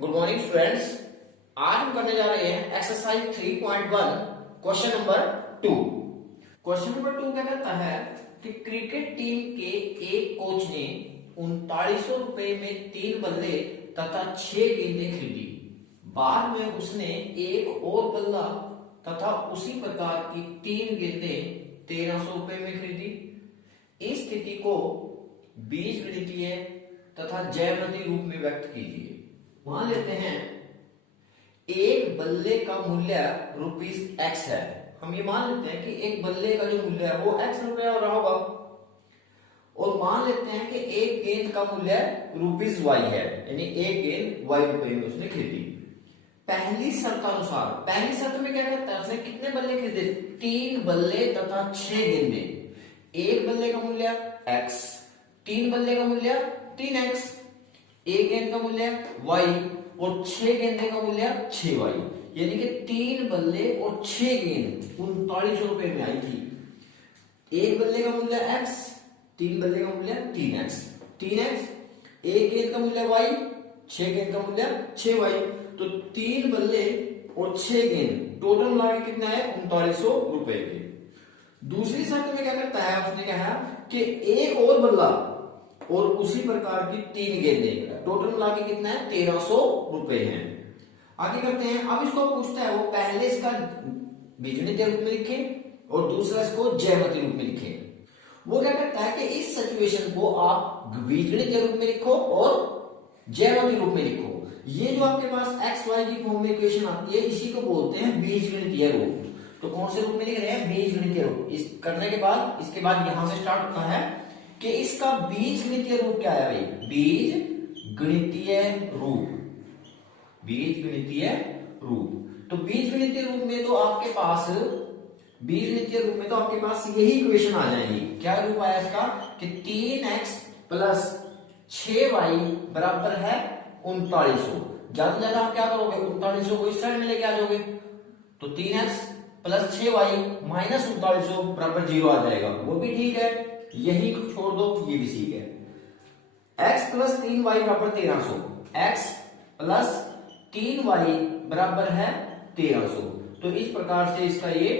Good morning students. आज हम करने जा रहे हैं exercise 3.1 question number 2। Question number 2 क्या कहता है कि क्रिकेट टीम के एक कोच ने 3900 रुपए में 3 बल्ले तथा 6 गेंदें खरीदी। बाद में उसने एक और बल्ला तथा उसी प्रकार की 3 गेंदें 1300 रुपए में खरीदी। इस स्थिति को बीजगणितीय तथा ज्यामितीय रूप में व्यक्त कीजिए। मान लेते हैं एक बल्ले का मूल्य ₹X है। हम ये मान लेते हैं कि एक बल्ले का जो मूल्य है वो X रुपया हो रहा होगा, और मान लेते हैं कि एक गेंद का मूल्य ₹Y है, यानी एक गेंद Y रुपए में उसने खरीदी। पहली शर्त अनुसार, पहली शर्त में क्या कहता है, उसने कितने बल्ले खरीदे? 3 बल्ले तथा 6 गेंदे। एक बल्ले का मूल्य X, 3 बल्ले का मूल्य 3X, एक गेंद का मूल्य Y और 6 गेंदे का मूल्य 6Y, यानी कि 3 बल्ले और 6 गेंद 3900 रुपए में आई थी। एक बल्ले का मूल्य X, 3 बल्ले का मूल्य 3X, एक गेंद का मूल्य Y, 6 गेंद का मूल्य 6Y। तो 3 बल्ले और 6 गेंद टोटल मिला के कितना है? 3900 रुपए के। दूसरी शर्त में क्या करता है, उसने कहा कि एक और बल्ला और उसी प्रकार की 3 गेंदे टोटल मिला के कितना है? 1300 रुपए हैं। आगे करते हैं। अब इसको पूछता है वो पहले इसका बीजगणितीय रूप में लिखे और दूसरा इसको ज्यामितीय रूप में लिखे। वो क्या करता है कि इस सिचुएशन को आप बीजगणितीय रूप में लिखो और ज्यामितीय रूप में लिखो। ये जो आपके पास एक्स वाई की फॉर्म में इक्वेशन आती है, इसी को बोलते हैं बीजगणितीय रूप। तो कौन से रूप में लिख रहे हैं? बीजगणितीय रूप। इस करने के बाद इसके बाद यहां से स्टार्ट होता है कि इसका बीजगणितीय रूप क्या है भाई? बीजगणितीय रूप, बीजगणितीय रूप। तो बीजगणितीय रूप में तो आपके पास यही इक्वेशन आ जाएगी। क्या रूप आया इसका कि 3x प्लस 6y बराबर है 3900। ज्यादा से ज्यादा आप क्या करोगे? 3900 को इस साइड में लेके आ जाओगे, तो 3x प्लस 6y माइनस 3900 बराबर 0 आ जाएगा। वो भी ठीक है, यही छोड़ दो, ये भी ठीक है। x प्लस 3y बराबर 1300, x प्लस 3y बराबर है 1300। तो इस प्रकार से इसका ये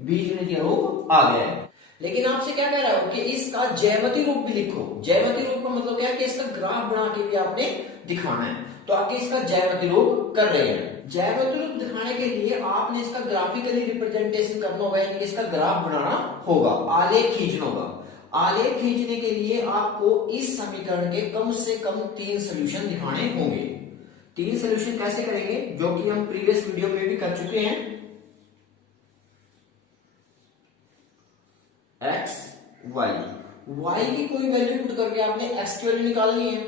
बीजगणितीय रूप आ गया है। लेकिन आपसे क्या कह रहा हूं कि इसका ज्यामितीय रूप भी लिखो। ज्यामितीय रूप का मतलब क्या है कि इसका ग्राफ बना के भी आपने दिखाना है। तो आगे इसका ज्यामितीय रूप कर रहे हैं। ज्यामितीय रूप दिखाने के लिए आपने इसका ग्राफिकली रिप्रेजेंटेशन करना होगा, यानी कि इसका ग्राफ बनाना होगा, आलेख खींचना होगा। आलेख खींचने के लिए आपको इस समीकरण के कम से कम 3 सोल्यूशन दिखाने होंगे। 3 सोल्यूशन कैसे करेंगे, जो कि हम प्रीवियस वीडियो में भी कर चुके हैं। x y की कोई वैल्यू पुट करके आपने x की वैल्यू निकालनी है।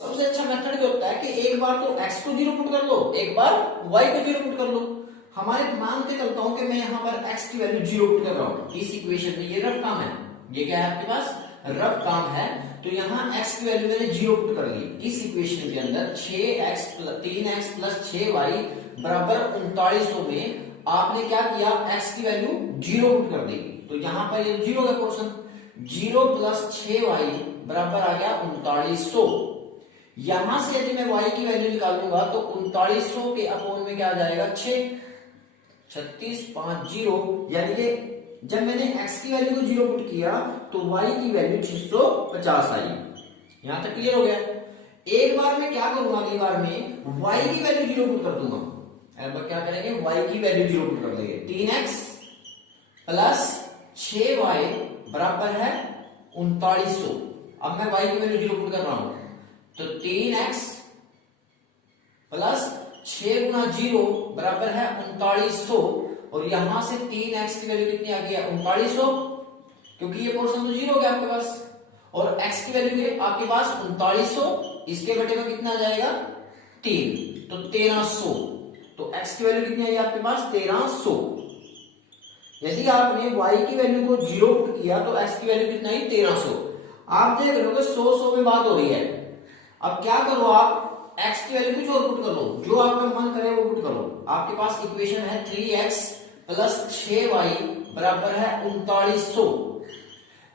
सबसे अच्छा मेथड क्या होता है कि एक बार तो x को 0 पुट कर लो, एक बार y को 0 पुट कर लो। हमारे मानते चलता हूं कि मैं यहां पर x की वैल्यू 0 पुट कर रहा हूं इस इक्वेशन में। ये रफ काम है, ये क्या है आपके पास? रफ काम है। तो यहाँ x की वैल्यू मैंने 0 पुट कर ली इस इक्वेशन के अंदर। 3x प्लस 6y बराबर 3900 में आपने क्या किया? x की वैल्यू 0 पुट कर दी। तो यहाँ पर ये 0 का पोर्शन, 0 प्लस 6y बराबर आ गया 3900। यहां से यदि मैं y की वैल्यू निकालूंगा तो 3900 के अपोन में क्या आ जाएगा? 6, 3650, यानी कि जब मैंने x की वैल्यू को 0 पुट किया तो y की वैल्यू 650 आई। यहां तक क्लियर हो गया? एक बार मैं क्या करूंगा, अगली बार में y की वैल्यू 0 पुट कर दूंगा। अब क्या करेंगे? y की वैल्यू 0 पुट कर देंगे। 3x प्लस 6y बराबर है 3900। अब मैं y की वैल्यू 0 पुट कर रहा हूं, तो 3x प्लस 6 गुना 0 बराबर है 3900, और यहां से 3x की वैल्यू कितनी आ गई है? 3900, क्योंकि ये पोर्शन तो 0 हो गया आपके पास, और x की वैल्यू है आपके पास 3900, इसके बटे में कितना आ जाएगा? 3, तो 1300। तो x की वैल्यू कितनी आई आपके पास? 1300। यदि आपने y की वैल्यू को 0 पुट किया तो x की वैल्यू कितना आई? 1300। आप देख रहे हो 100 में बात हो रही है। अब क्या करो, आप x की वैल्यू कुछ और पुट कर लो, जो आपका मन करे वो पुट करो। आपके पास इक्वेशन है 3x प्लस 6y बराबर है 3900।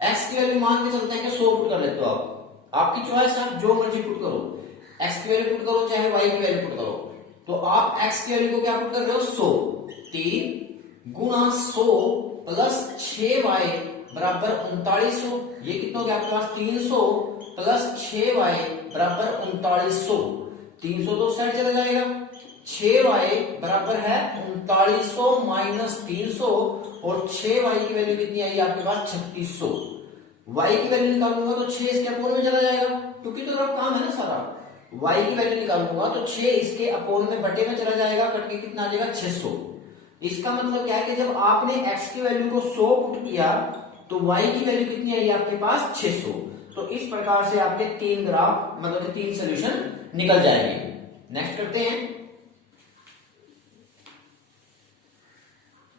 x की वैल्यू मान के चलते हैं कि 100 पुट कर लेते हो आप, आपकी चॉइस, आप जो मर्जी पुट करो। x की वैल्यू पुट करो चाहे y की वैल्यू पुट करो, तो आप x की वैल्यू को क्या पुट कर रहे हो 100, 3 गुणा 100 प्लस 6y बराबर 3900। ये कितना हो गया आपके पास 300 प्लस 6y बराबर 3900। 300 तो साइड चला जाएगा, 6y बराबर है 3900 माइनस 300 और 6y की वैल्यू कितनी आई आपके पास 3600। y की वैल्यू निकालूंगा तो 6 इसके अपोन में चला जाएगा, क्योंकि तो काम है ना सारा। y की वैल्यू निकालूंगा तो 6 इसके अपोन में बटे में चला जाएगा, कट के कितना आ जाएगा 600। इसका मतलब क्या है कि जब आपने x की वैल्यू को 100 पुट किया तो y की वैल्यू कितनी आई आपके पास 600। तो इस प्रकार से आपके 3 ग्राफ मतलब कि 3 सॉल्यूशन निकल जाएंगे। नेक्स्ट करते हैं।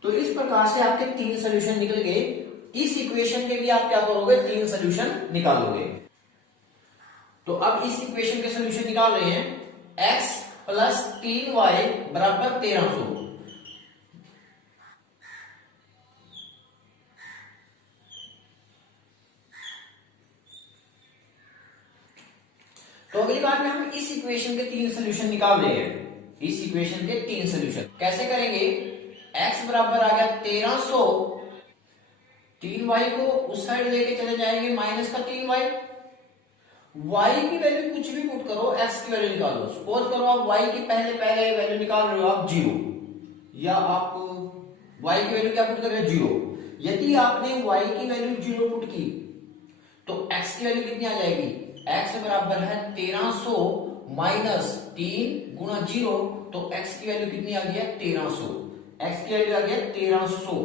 तो इस प्रकार से आपके 3 सॉल्यूशन निकल गए। इस इक्वेशन के भी आप क्या करोगे 3 सॉल्यूशन निकालोगे। तो अब इस इक्वेशन के सॉल्यूशन निकाल रहे हैं। x प्लस 3y बराबर 1300। तो अगली बार में हम इस इक्वेशन के 3 सॉल्यूशन निकाल रहे हैं। इस इक्वेशन के 3 सॉल्यूशन कैसे करेंगे। x बराबर आ गया 1300, 3y को उस साइड लेके चले जाएंगे माइनस का 3y। y की वैल्यू कुछ भी पुट करो, x की वैल्यू निकालो। सपोज करो आप y की पहले पहले वैल्यू निकाल रहे हो आप 0, या आप y की वैल्यू क्या पुट कर रहे हो 0। यदि आपने y की वैल्यू 0 पुट की तो x की वैल्यू कितनी आ जाएगी। x बराबर है 1300 माइनस 3 गुणा 0, तो x की वैल्यू कितनी आ गई है 1300। x की वैल्यू आ गई है 1300।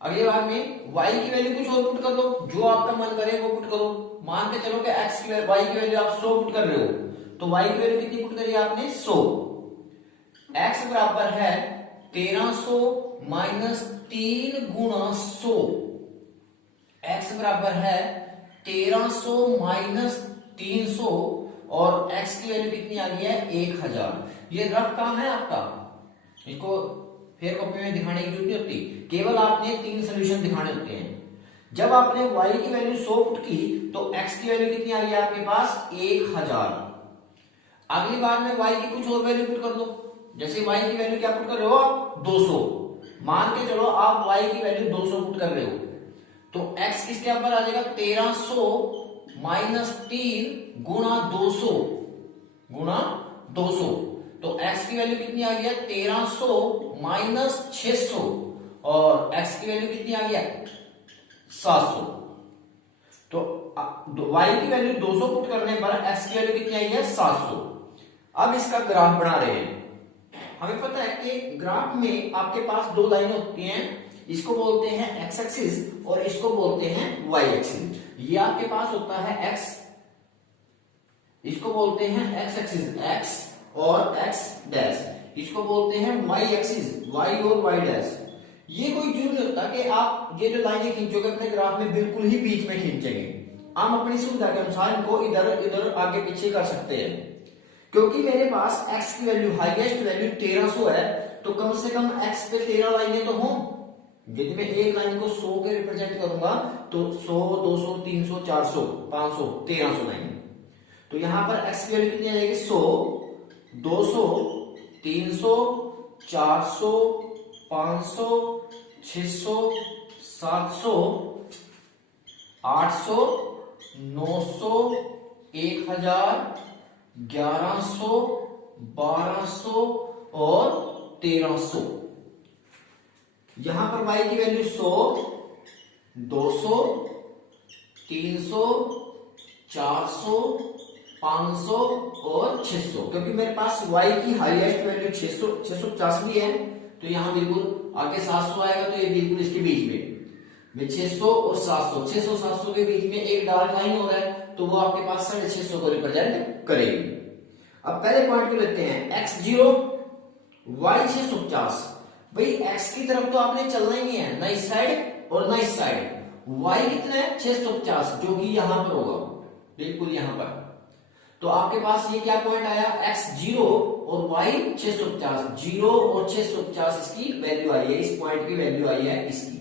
अगली बार में y की वैल्यू कुछ और पुट कर दो, जो आपका मन करे वो पुट करो। मान के चलो कि x की y की वैल्यू आप 100 पुट कर रहे हो, तो y की वैल्यू कितनी पुट करी आपने 100। x बराबर है 1300 माइनस 3 गुणा 100। x बराबर है 1300 माइनस 300 और x की वैल्यू कितनी आ गई है 1000। ये रफ काम है आपका, इसको फिर कॉपी में दिखाने की जरूरत नहीं होती, केवल आपने 3 सॉल्यूशन दिखाने होते हैं। जब आपने y की वैल्यू 100 पुट की तो x की वैल्यू कितनी आ गई आपके पास 1000। अगली बार में y की कुछ और वैल्यू पुट कर दो। जैसे y की वैल्यू क्या पुट कर रहे हो आप 200। मान के चलो आप y की वैल्यू 200 पुट कर रहे हो, तो x किसके ऊपर आ जाएगा 1300 माइनस 3 गुणा 200 गुणा 200। तो x की वैल्यू कितनी आ गई 1300 माइनस 600 और x की वैल्यू कितनी आ गई 700। तो y की वैल्यू 200 पुट करने पर x की वैल्यू कितनी आई है 700। अब इसका ग्राफ बना रहे हैं। हमें पता है कि ग्राफ में आपके पास 2 लाइनें होती हैं, इसको बोलते हैं x एक्सिस और इसको बोलते हैं y एक्सिस। ये आपके पास होता है x, इसको बोलते हैं x एक्सिस x और x डैश, इसको बोलते हैं y एक्सिस y और y डैश। ये कोई जरूरी नहीं होता कि आप ये जो लाइनें खींचोगे अपने ग्राफ में बिल्कुल ही बीच में खींचेंगे। हम अपनी सुविधा के अनुसार इनको इधर इधर आगे पीछे कर सकते हैं। क्योंकि मेरे पास x की वैल्यू हाईएस्ट वैल्यू 1300 है, तो कम से कम x पे 13 लाइनें तो हों। यदि मैं एक लाइन को 100 के रिप्रेजेंट करूंगा तो 100 200 300 400 500 1300 लाइन। तो यहां पर x की वैल्यू कितनी आ जाएगी 100 200 300 400 500 600 700 800 900 1000 1100 1200 और 1300। यहां पर y की वैल्यू 100 200 300 400 500 और 600। क्योंकि मेरे पास y की हाईएस्ट वैल्यू 650 भी है, तो यहां बिल्कुल आगे 700 आएगा, तो ये बिल्कुल इसके बीच में 600 और 700 600 700 के बीच में एक डार्क लाइन हो रहा है, तो वो आपके पास 650 को रिप्रेजेंट करेगी। अब पहले पॉइंट को लेते हैं x0 y 650। भाई x की तरफ तो आपने चलना ही नहीं है, ना इस साइड और ना इस साइड। y कितना है 650, जो कि यहां पर होगा बिल्कुल यहां पर। तो आपके पास ये क्या पॉइंट आया x0 और y 650। 0 और 650 इसकी वैल्यू आई है, इस पॉइंट की वैल्यू आई है इसकी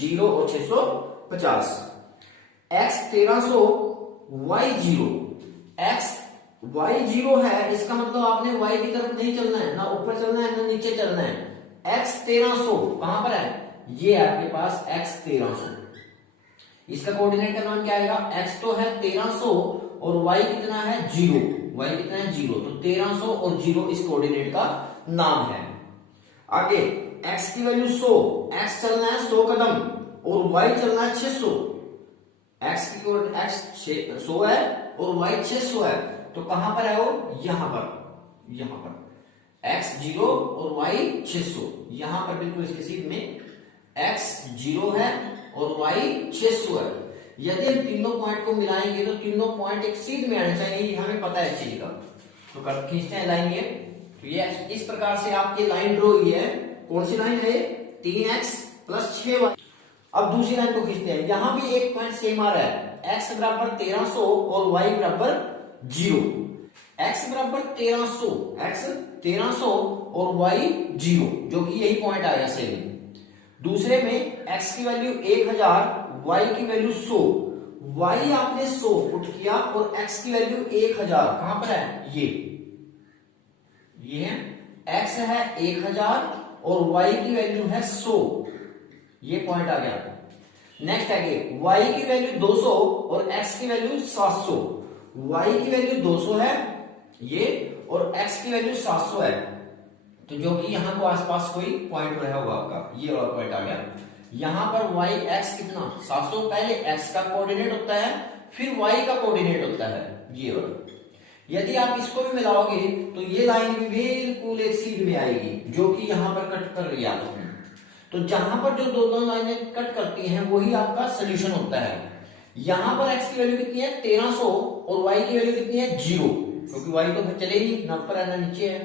0 और 650। x 1300 y 0 x y 0 है, इसका मतलब आपने y की तरफ नहीं चलना है, ना ऊपर चलना है ना नीचे चलना है। x 1300 कहां पर है, ये आपके पास x 1300, इसका कोऑर्डिनेट का नाम क्या आएगा, x तो है 1300 और y कितना है 0, y कितना है 0, तो 1300 और 0 इस कोऑर्डिनेट का नाम है। आगे x की वैल्यू 100, x चलना है 100 कदम और y चलना है 600, x की x 100 है और y 600 है, तो कहां पर है वो, यहां पर x 0 और y 600, यहां पर बिल्कुल इसके सीध में x 0 है और y 600 है। यदि हम तीनों पॉइंट को मिलाएंगे तो तीनों पॉइंट एक सीध में आने चाहिए, ये हमें पता है इस चीज का। तो खींचते हैं लाइन ये, तो ये इस प्रकार से आपकी लाइन ड्रॉ हुई है। कौन सी लाइन है, 3x + 6y। अब दूसरी लाइन को खींचते हैं, यहां भी एक पॉइंट सेम आ रहा है, x बराबर 1300 और y बराबर 0, x बराबर 1300 और y 0, जो कि यही पॉइंट आ गया सेम। दूसरे में x की वैल्यू 1000, y की वैल्यू 100, y आपने 100 पुट किया और x की वैल्यू 1000 कहां पर है, ये है, x है 1000 और y की वैल्यू है 100, ये पॉइंट आ गया। नेक्स्ट आगे y की वैल्यू 200 और x की वैल्यू 700, y की वैल्यू 200 है ये और x की वैल्यू 700 है, तो जो कि यहां को आसपास कोई पॉइंट रहा होगा आपका, ये वाला पॉइंट आ गया। यहां पर y x कितना 700, पहले x का कोऑर्डिनेट होता है फिर y का कोऑर्डिनेट होता है, ये वाला। यदि आप इसको भी मिलाओगे तो ये लाइन भी बिल्कुल एक सीध में आएगी, जो कि यहां पर कट कर रही है आपको। तो जहां पर जो दोनों लाइनें कट करती हैं वही आपका सोल्यूशन होता है। यहां पर x की वैल्यू कितनी है 1300 और y की वैल्यू कितनी है 0, क्योंकि y तो फिर चलेगी ना ऊपर है ना नीचे है।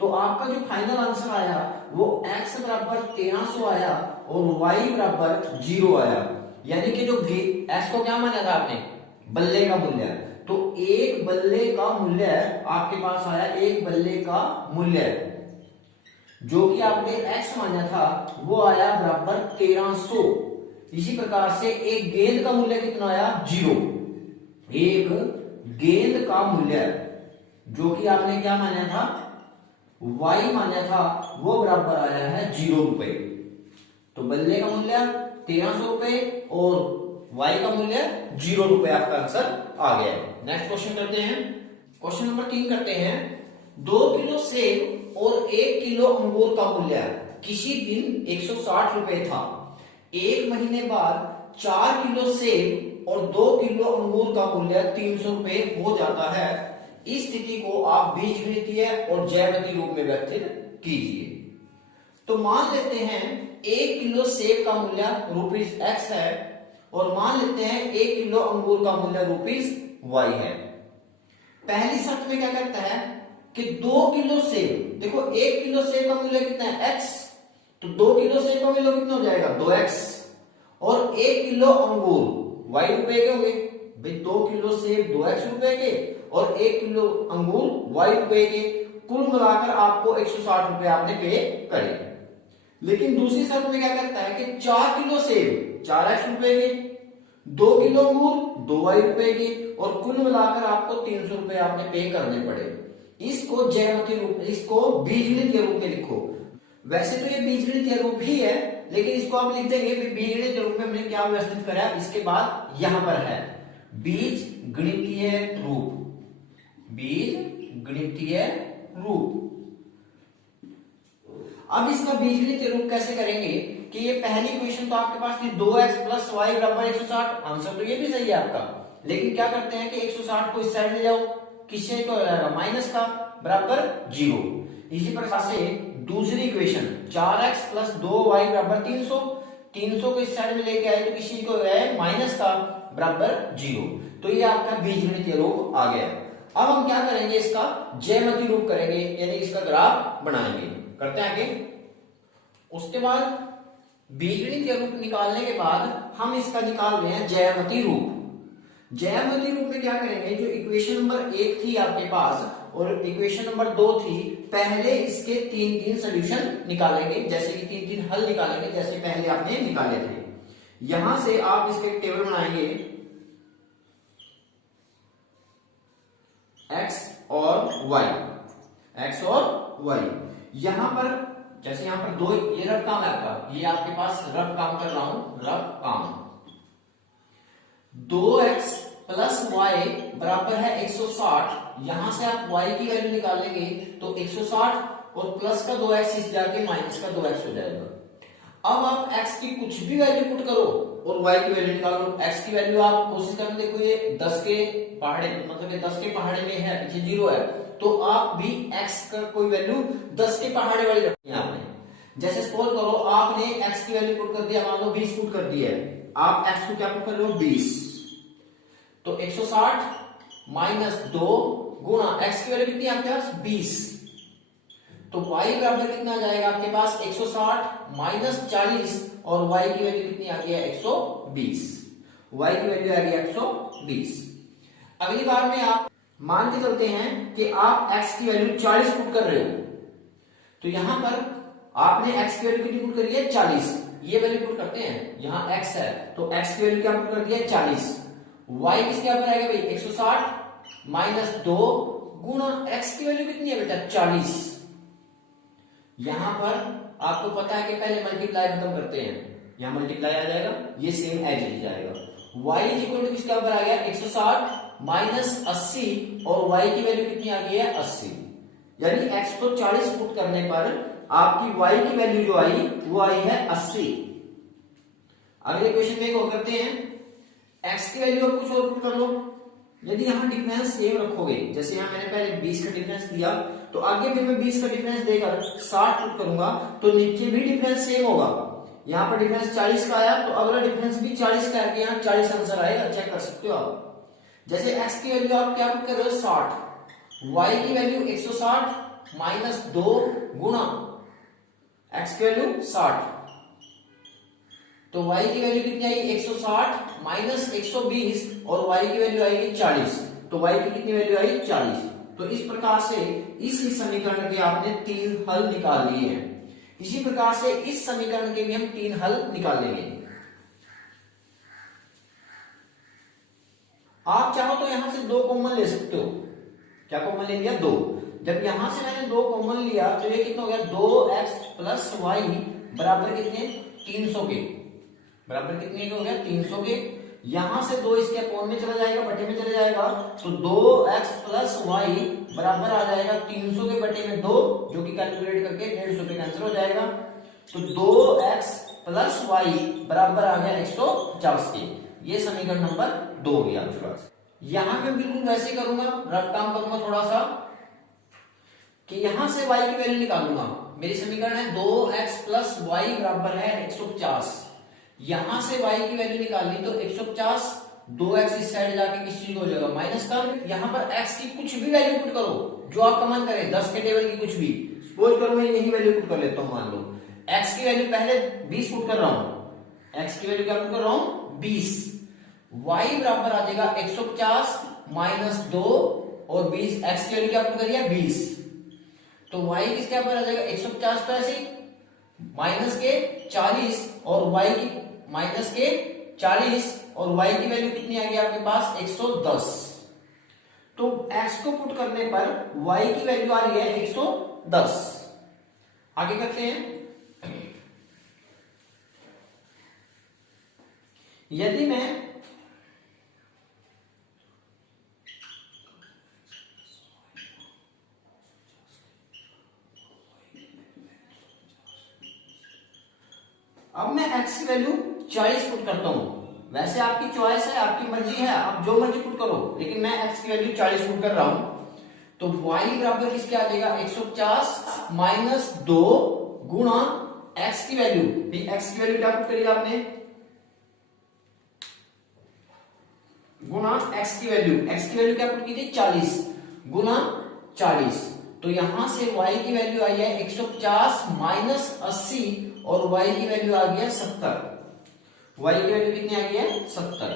तो आपका जो फाइनल आंसर आया वो x बराबर 1300 आया और y बराबर 0 आया। यानी कि जो x को क्या माना था आपने, बल्ले का मूल्य, तो एक बल्ले का मूल्य आपके पास आया, एक बल्ले का मूल्य जो कि आपने x माना था वो आया बराबर 1300। इसी प्रकार से एक गेंद का मूल्य कितना आया 0, एक गेंद का मूल्य जो कि आपने क्या माना था y माना था वो बराबर आया है 0 रुपए। तो बल्ले का मूल्य 1300 रुपए और y का मूल्य 0 रुपए, आपका आंसर आ गया है। नेक्स्ट क्वेश्चन करते हैं, क्वेश्चन नंबर 3 करते हैं। 2 किलो सेब और 1 किलो अंगूर का मूल्य किसी दिन 160 रुपए था, एक महीने बाद 4 किलो सेब और 2 किलो अंगूर का मूल्य 300 रुपए हो जाता है। इस स्थिति को आप बीजगणितीय और ज्यामितीय रूप में व्यक्त कीजिए। तो मान लेते हैं 1 किलो सेब का मूल्य ₹x है और मान लेते हैं 1 किलो अंगूर का मूल्य ₹y है। पहली शर्त में क्या कहता है कि 2 किलो सेब, देखो 1 किलो सेब का मूल्य कितना है x, तो 2 किलो सेब का मूल्य कितना हो जाएगा 2x, और 1 किलो अंगूर y रुपए के होंगे भाई, 2 किलो सेब 2x रुपए के और 1 किलो अंगूर y रुपए के, कुल मिलाकर आपको 160 रुपए आपने पे करे। लेकिन दूसरी शर्त में क्या कहता है कि 4 किलो सेब 4x रुपए के, 2 किलो अंगूर 2y रुपए के, और कुल मिलाकर आपको 300 रुपए आपने पे करने पड़े। इसको ज्यामितीय रूप, इसको बीजगणितीय रूप में लिखो। वैसे तो ये बीजगणितीय रूप ही है, लेकिन इसको आप लिख देंगे बीजगणितीय रूप में हमने क्या व्यवस्थित करा, इसके बाद यहां पर है बीजगणितीय रूप, बीजगणितीय रूप। अब इसका बीजगणितीय रूप कैसे करेंगे कि ये पहली इक्वेशन तो आपके पास थी 2x + y = 160, आंसर तो ये भी सही है आपका। लेकिन क्या करते हैं कि 160 को इस साइड ले जाओ, किससे को जाएगा माइनस का, बराबर 0। इसी प्रकार से दूसरी इक्वेशन 4x + 2y = 300, 300 को इस साइड में लेके आए तो किसी को गया माइनस का, बराबर 0। तो ये आपका बीजगणितीय रूप आ गया। अब हम क्या करेंगे, इसका ज्यामितीय रूप करेंगे, यानी इसका ग्राफ बनाएंगे। करते हैं आगे। उसके बाद बीजगणितीय रूप निकालने के बाद हम इसका निकाल रहे हैं ज्यामितीय रूप। ज्यामितीय रूप में क्या करेंगे, जो इक्वेशन नंबर 1 थी आपके पास और इक्वेशन नंबर 2 थी, पहले इसके 3-3 सॉल्यूशन निकालेंगे, जैसे कि 3-3 हल निकालेंगे जैसे पहले आपने निकाले थे। यहां से आप इसके टेबल बनाएंगे, x और वाई, एक्स और वाई। यहां पर जैसे यहां पर दो, ये रफ काम है आपका, ये आपके पास रफ काम कर रहा हूं, रफ काम। 2x प्लस वाई बराबर है 160। यहां से आप y की वैल्यू निकालेंगे तो 160 और प्लस का 2x इस जाके माइनस का 2x हो जाएगा। अब आप x की कुछ भी वैल्यू पुट करो और y की वैल्यू निकालो। x की वैल्यू आप कोशिश करके देखो, ये 10 के पहाड़े, मतलब ये 10 के पहाड़े में है, पीछे 0 है, तो आप भी x का कोई वैल्यू 10 के पहाड़े वाली रखनी है आपने। जैसे सपोज करो आपने x की वैल्यू पुट कर दिया, मान लो 20 पुट कर दिया है, आप x को क्या पुट कर रहे हो 20, तो 160 माइनस 2 गुणा x की वैल्यू कितनी है आपके पास 20, तो y बराबर कितना आ जाएगा आपके पास 160 माइनस 40 और y की वैल्यू कितनी आ गई है 120, y की वैल्यू आ गई 120। अगली बार में आप मान के चलते हैं कि आप x की वैल्यू 40 पुट कर रहे हो, तो यहां पर आपने x की वैल्यू कितनी पुट करी है 40, ये वैल्यू पुट करते हैं, यहां x है तो x की वैल्यू क्या पुट कर दी है 40, y किसके ऊपर आएगा भाई 160 माइनस 2 गुणा x की वैल्यू कितनी है बेटा 40। यहां पर आपको पता है कि पहले मल्टीप्लाई खत्म करते हैं, यहां मल्टीप्लाई आ जाएगा, ये सेम एज इट जाएगा। y इज इक्वल टू किसके ऊपर आ गया 160 माइनस 80 और y की वैल्यू कितनी आ गई है 80, यानी x को 40 पुट करने पर आपकी y की वैल्यू जो आई वो आई है 80। अगले क्वेश्चन में एक और करते हैं, x की वैल्यू आप कुछ और पुट कर लो। यदि यहां डिफरेंस सेम रखोगे, जैसे यहां मैंने पहले 20 का डिफरेंस दिया, तो आगे फिर मैं 20 का डिफरेंस देकर 60 पुट करूंगा तो नीचे भी डिफरेंस सेम होगा। यहां पर डिफरेंस 40 का आया तो अगला डिफरेंस भी 40 का है, यहां 40 आंसर आएगा, चेक कर सकते हो आप। जैसे x की वैल्यू आप क्या पुट कर रहे हो 60, y की वैल्यू 160 माइनस 2 गुणा x की वैल्यू 60, तो y की वैल्यू कितनी आई 160 माइनस 120 और y की वैल्यू आएगी 40, तो y की कितनी वैल्यू आई 40। तो इस प्रकार से इस समीकरण के आपने 3 हल निकाल लिए हैं। इसी प्रकार से इस समीकरण के भी हम 3 हल निकालेंगे। आप चाहो तो यहां से 2 कॉमन ले सकते हो, क्या कॉमन ले लिया 2, जब यहां से मैंने 2 कॉमन लिया तो ये कितना हो गया 2x प्लस वाई बराबर कितने 300 के, बराबर कितने हो गया 300 के। यहां से 2 इसके अपॉन में चला जाएगा, बटे में चला जाएगा, तो 2x प्लस वाई बराबर आ जाएगा 300 के बटे में 2, जो कि कैलकुलेट करके 150 पे कैंसिल हो जाएगा, तो 2x प्लस वाई बराबर आ गया 150 के। ये समीकरण नंबर 2 हो गया आपके पास। यहां मैं बिल्कुल वैसे करूंगा, रफ काम करूंगा थोड़ा सा, कि यहां से y की वैल्यू निकालूंगा। मेरी समीकरण है 2x प्लस वाई बराबर है 150, यहां से y की वैल्यू निकालनी तो 150, 2x इस साइड जाके किस चीज हो जाएगा माइनस का, यहां पर x की कुछ भी वैल्यू पुट करो जो आपका मन करे, 10 के टेबल की कुछ भी, सपोज करो मैं यही वैल्यू पुट कर लेता हूं, मान लो x की वैल्यू पहले 20 पुट कर रहा हूं, x की वैल्यू क्या पुट कर रहा हूं 20, y बराबर आ जाएगा 150 माइनस 2 और 20, x की वैल्यू क्या पुट करिए 20, तो y किसके ऊपर आ जाएगा 150 तो ऐसे माइनस के 40 और y की माइनस के 40 और y की वैल्यू कितनी आ गई आपके पास 110, तो x को पुट करने पर y की वैल्यू आ रही है 110। आगे करते हैं, यदि मैं अब मैं x की वैल्यू 40 पुट करता हूं, वैसे आपकी चॉइस है, आपकी मर्जी है, आप जो मर्जी पुट करो, लेकिन मैं x की वैल्यू 40 पुट कर रहा हूं, तो y बराबर किसके आ जाएगा 150 माइनस 2 गुणा x की वैल्यू, x की वैल्यू क्या पुट करिएगा आपने गुणा x की वैल्यू क्या पुट की थी 40 गुणा 40, तो यहां से y की वैल्यू आई है 150 माइनस 80 और y की वैल्यू आ गई है 70, y की वैल्यू कितनी आ गई है 70।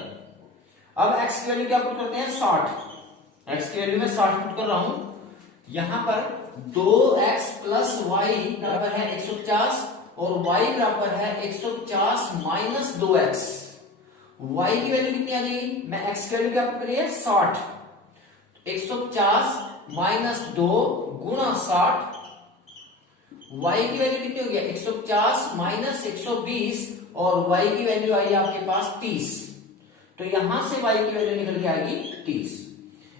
अब x की वैल्यू क्या पुट करते हैं 60, x की वैल्यू में 60 पुट कर रहा हूं, यहां पर 2x प्लस वाई बराबर है 150 और y बराबर है 150 माइनस 2x, y की वैल्यू कितनी आ जाएगी, मैं x की वैल्यू क्या पुट करी है 60, 150 माइनस 2 गुणा 60, y की वैल्यू कितनी हो गया 150 माइनस 120 और y की वैल्यू आई आपके पास 30। तो यहां से y की वैल्यू निकल के आएगी 30।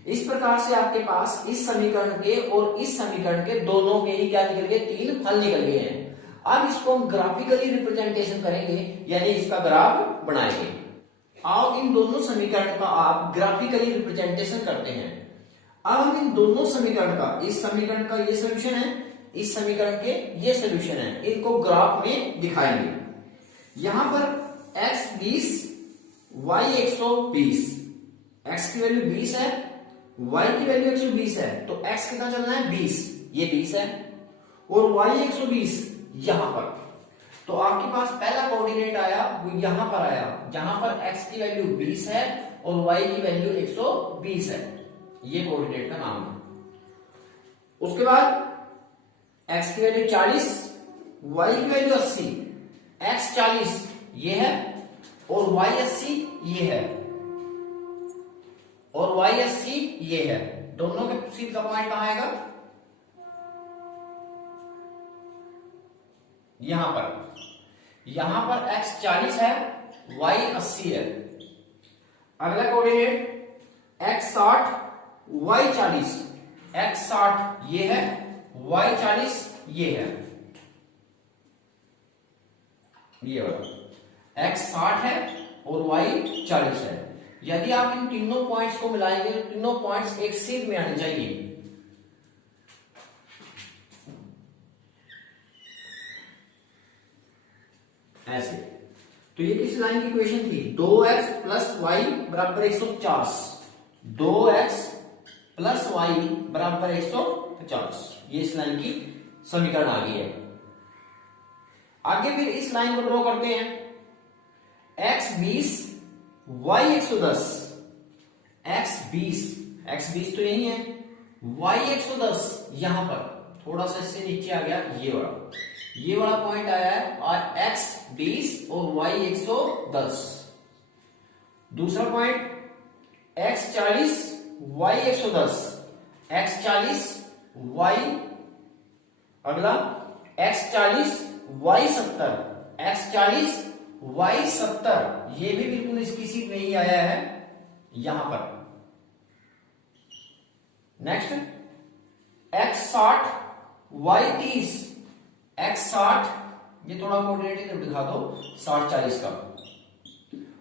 इस प्रकार से आपके पास इस समीकरण के और इस समीकरण के दोनों के ही क्या निकल गए, 3 हल निकल गए हैं। अब इसको हम ग्राफिकली रिप्रेजेंटेशन करेंगे, यानी इसका ग्राफ बनाएंगे। आओ इन दोनों समीकरण का आप ग्राफिकली रिप्रेजेंटेशन करते हैं। अब हम इन दोनों समीकरण का, इस समीकरण का ये सोल्यूशन है, इस समीकरण के ये सोल्यूशन है, इनको ग्राफ में दिखाएंगे। यहां पर x 20 y 120, x की वैल्यू 20 है, y की वैल्यू 120 है, तो x कितना चलना है 20, ये 20 है, और y 120 यहां पर। तो आपके पास पहला कोऑर्डिनेट आया वो यहां पर आया, जहां पर x की वैल्यू 20 है और y की वैल्यू 120 है, ये कोऑर्डिनेट का नाम है। उसके बाद x की वैल्यू 40, y की वैल्यू 80, x 40 ये है और y 80 ये है, और y 80 ये है। दोनों के सीध का पॉइंट कहां आएगा, यहां पर। यहां पर x 40 है, y 80 है। अगला कोऑर्डिनेट x 60 y 40, x 60 ये है, y 40 ये है, ये वाला x 60 है और y 40 है। यदि आप इन तीनों पॉइंट्स को मिलाएंगे तो तीनों पॉइंट्स एक सीध में आने चाहिए। ऐसे तो ये किस लाइन की इक्वेशन थी, 2x प्लस वाई बराबर 150, 2x प्लस वाई बराबर 150, ये इस लाइन की समीकरण आ गई है। आगे फिर इस लाइन को ड्रॉ करते हैं, x 20 y 110, x 20 तो यही है, y 110 यहां पर थोड़ा सा इससे नीचे आ गया, ये वाला पॉइंट आया है, और x 20 और y 110। दूसरा point x 40 y 110, x 40 y, अगला x 40 y 70, x 40 y 70, ये भी बिल्कुल इसकी सीध में ही आया है यहां पर। नेक्स्ट x 60 y 30, x 60 ये थोड़ा कोऑर्डिनेट दिखा दो 60 40 का,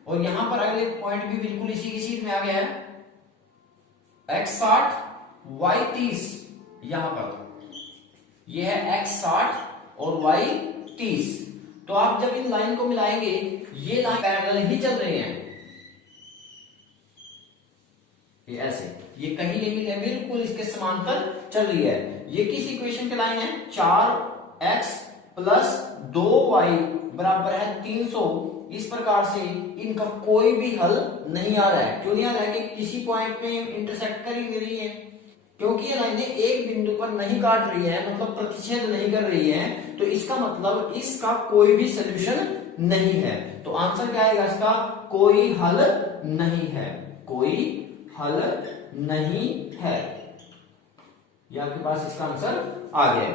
और यहां पर अगले पॉइंट भी बिल्कुल इसी की सीध में आ गया है, x 60 y 30, यहां पर ये है x 60 और y 30। तो आप जब इन लाइन को मिलाएंगे, ये लाइन पैरेलल ही चल रहे हैं, ये ऐसे, ये कहीं नहीं मिले, बिल्कुल इसके समांतर चल रही है। ये किस इक्वेशन के लाइन है, 4x प्लस 2y बराबर है 300। इस प्रकार से इनका कोई भी हल नहीं आ रहा है। क्यों नहीं आ रहा है, कि किसी पॉइंट में इंटरसेक्ट कर ही नहीं रही है, क्योंकि ये लाइनें एक बिंदु पर नहीं काट रही है, मतलब प्रतिच्छेद नहीं कर रही है, तो इसका मतलब इसका कोई भी सोल्यूशन नहीं है। तो आंसर क्या आएगा इसका, कोई हल नहीं है, कोई हल नहीं है। ये आपके पास इसका आंसर आ गया।